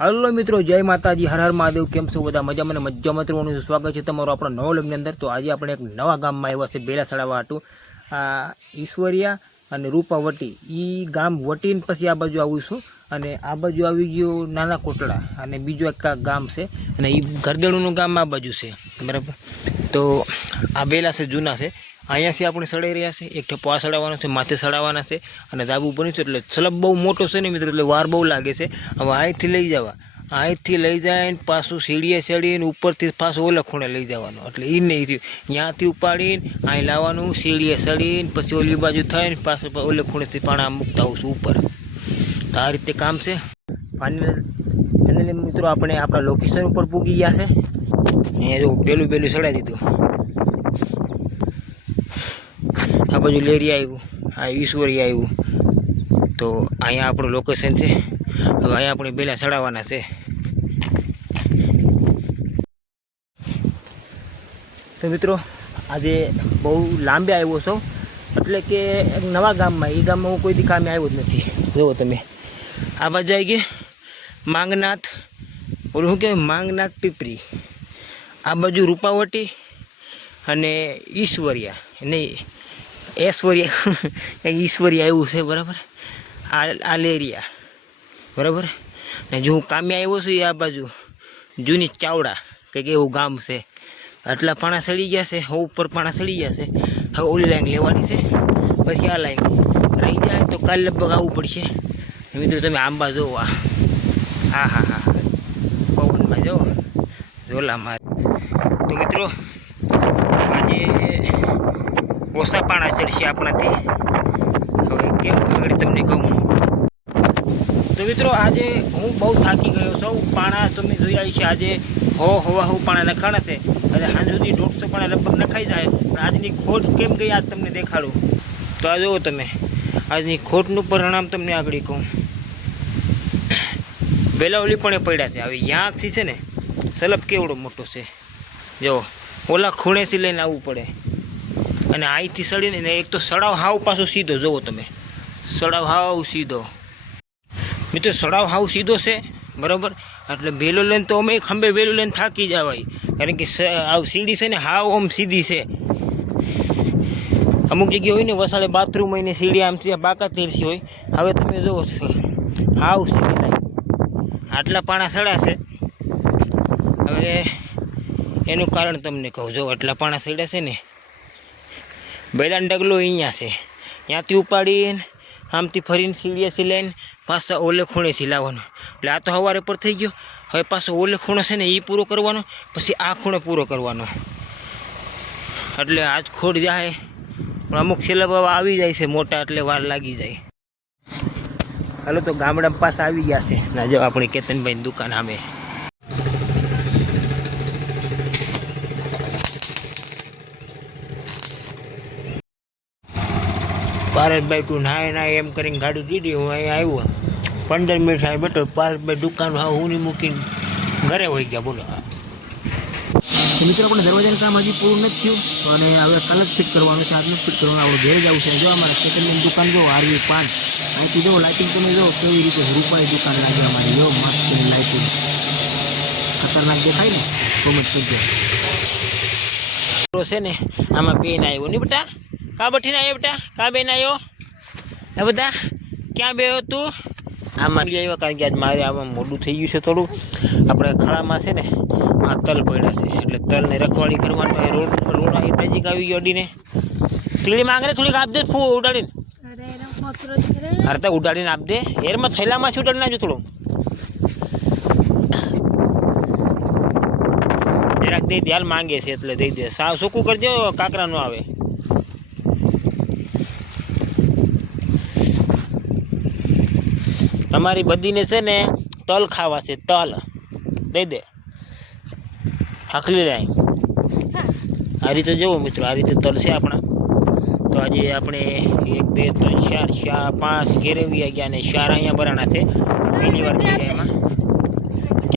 Hello મિત્રો, જય માતાજી, હર હર મહાદેવ। કેમ છો બધા? મજામાં ને મજામાં રહેવાનું સ્વાગત છે તમારું આપણા નવા વ્લોગની અંદર। તો આજે આપણે એક નવા ગામમાં આવ્યા છે બેલા સડાવવા હાટું। આ ઈશ્વરિયા અને રૂપાવટી એ ગામ વટીને પછી આ બાજુ આવું છું અને આ બાજુ આવી ગયું નાના કોટડા અને બીજું એક ગામ છે અને એ ગરદેડુનું ગામ આ બાજુ છે, બરાબર। તો આ બેલા છે, જૂના છે। અહીંયાથી આપણે સડાઈ રહ્યા છે। એક ઠેપો આ સડાવવાનો છે, માથે સડાવવાના છે અને ધાબુ બન્યું છે એટલે સ્લબ બહુ મોટો છે ને મિત્રો, એટલે વાર બહુ લાગે છે। હવે અહીંથી લઈ જવા, અહીંથી લઈ જાય પાછું સીડીએ ચડીને ઉપરથી પાછું ઓલા ખૂણે લઈ જવાનું, એટલે એ નહીં થયું। ત્યાંથી ઉપાડીને અહીં લાવવાનું, સીડીએ ચડીને પછી ઓલી બાજુ થઈને પાછું ઓલે ખૂણેથી પાણા મૂકતા આવું છું ઉપર। તો આ રીતે કામ છે। ફાઇનલી મિત્રો આપણે આપણા લોકેશન ઉપર પૂગી ગયા છે। અહીંયા જો પેલું ચડાવી દીધું, આ બાજુ લેરિયા આવ્યું, આ ઈશ્વરી આવ્યું। તો અહીંયા આપણું લોકેશન છે। હવે અહીંયા આપણે બેલા ચડાવવાના છે। તો મિત્રો આજે બહુ લાંબે આવ્યો છું, એટલે કે એક નવા ગામમાં, એ ગામમાં હું કોઈ દી કામે આવ્યો જ નથી। જુઓ તમે આ બાજુ આવી ગયા માંગનાથ, ઓલું શું કહેવાય માંગનાથ પીપરી, આ બાજુ રૂપાવટી અને ઈશ્વરિયા, નહીં ઐશ્વર્યા ઈશ્વરિયા એવું છે, બરાબર। આ લેરિયા, બરાબર। ને જો હું કામે આવ્યો છું એ આ બાજુ જૂની ચાવડા કંઈક એવું ગામ છે। આટલા પાણા સડી ગયા છે, ઉપર પાણા સડી ગયા છે। હવે ઓલી લાઈન લેવાની છે, પછી આ લાઈન રહી જાય તો કાલે લગભગ આવવું પડશે। મિત્રો તમે આંબા જુઓ, હા હા હા પવનમાં જુઓ ઝોલામાં। તો મિત્રો આજે ઓછા પાણા ચડશે આપણાથી, હવે કેમ આગળ તમને કહું। તો મિત્રો આજે હું બહુ થાકી ગયો છું। પાણા તમે જોયા છે, આજે હવા પાણા નખાણા છે અને સાંજ સુધી 150 પાણા લગભગ નખાઈ જાય। પણ આજની ખોટ કેમ ગઈ આજ તમને દેખાડું। તો આ જુઓ તમે, આજની ખોટનું પરિણામ તમને આગળ કહું। બેલા ઓલી પણ પડ્યા છે। હવે ત્યાંથી છે ને સલબ કેવડો મોટો છે, જો ઓલા ખૂણેથી લઈને આવવું પડે અને અહીંથી સડીને એક તો સડાવ હાવ પાછો સીધો, જુઓ તમે સડાવ હાવ સીધો, મિત્રો સડાવ હાવ સીધો છે, બરાબર। એટલે બેલો લઈને તો અમે ખંભે બેલું લઈને થાકી જવાય, કારણ કે આવ સીડી છે ને હાવ આમ સીધી છે। અમુક જગ્યા હોય ને વસાડે બાથરૂમ હોય ને સીડી આમ બાકા તીરસી હોય, હવે તમે જુઓ છો હાવ સીધી લાઈન, આટલા પાણા સડાશે। હવે એનું કારણ તમને કહું, જો આટલા પાણા સડ્યા છે ને, બેલાનો ડગલો અહીંયા છે, ત્યાંથી ઉપાડીને આમથી ફરીને સીડીએથી લઈને પાછા ઓલે ખૂણેથી લાવવાનો। એટલે આ તો સવારે પર થઈ ગયો, હવે પાછો ઓલે ખૂણો છે ને એ પૂરો કરવાનો, પછી આ ખૂણો પૂરો કરવાનો, એટલે આજ ખોટ જાય। પણ અમુક છેલ્લા આવી જાય છે મોટા, એટલે વાર લાગી જાય। હાલો તો ગામડામાં પાછા આવી ગયા છે ના, જો આપણી કેતનભાઈની દુકાન સામે। પારસભાઈ તું નાય એમ કરીને ગાડી દીધી, હું અહીંયા આવ્યો 15 મિનિટ અહીં બેઠો, પારસભાઈ દુકાન હું નહીં મૂકીને ઘરે વહી ગયા, બોલો। મિત્રો આપણે દરવાજાનું કામ હજી પૂરું નથી થયું અને હવે કલર ફિટ કરવાનું છે, આજનું ફિટ કરવાનું, આપણે ઘેર જવું છે। જો અમારા કેતનની દુકાન જો આરવી 5, અહીંથી જો લાઇટિંગ તમે જો કેવી રીતે રૂપાઈ દુકાન લાગે અમારી, જો મસ્ત લાઇટિંગ ખતરનાક દેખાય ને, કોમેન્ટ કરજો છે ને। આમાં બેન આવ્યો નહીં બેટા, કા બઠીને આવ્યો બેટા, કા બેન આવ્યો એ બધા, ક્યાં બે તું? આમાં આવ્યા, કારણ કે આજ મારે આમાં મોડું થઈ ગયું છે થોડું। આપણે ખળામાં છે ને આ તલ પડ્યા છે, એટલે તલને રખવાળી કરવાનું, રોડા નજીક આવી ગયો અડીને, તીળી માંગને થોડીક આપદે ફૂ ઉડાડીને, અરે તો ઉડાડીને આપદે, એરમાં થેલામાંથી ઉડાડી નાખજો થોડું, જરાક દઈ દે, હાલ માંગે છે એટલે દઈ દે, સાવ સૂકું કરજો કાકરા ન આવે। તમારી બધીને છે ને તલ ખાવા છે, તલ દઈ દે, હાકલી લાય આ રીતે જુઓ મિત્રો, આ રીતે તલ છે આપણા। તો આજે આપણે 1 2 3 4 5 ઘેરવી ગયા ને 4 અહીંયા ભરાણા છે, ઘણી વાર થઈ જાય એમાં।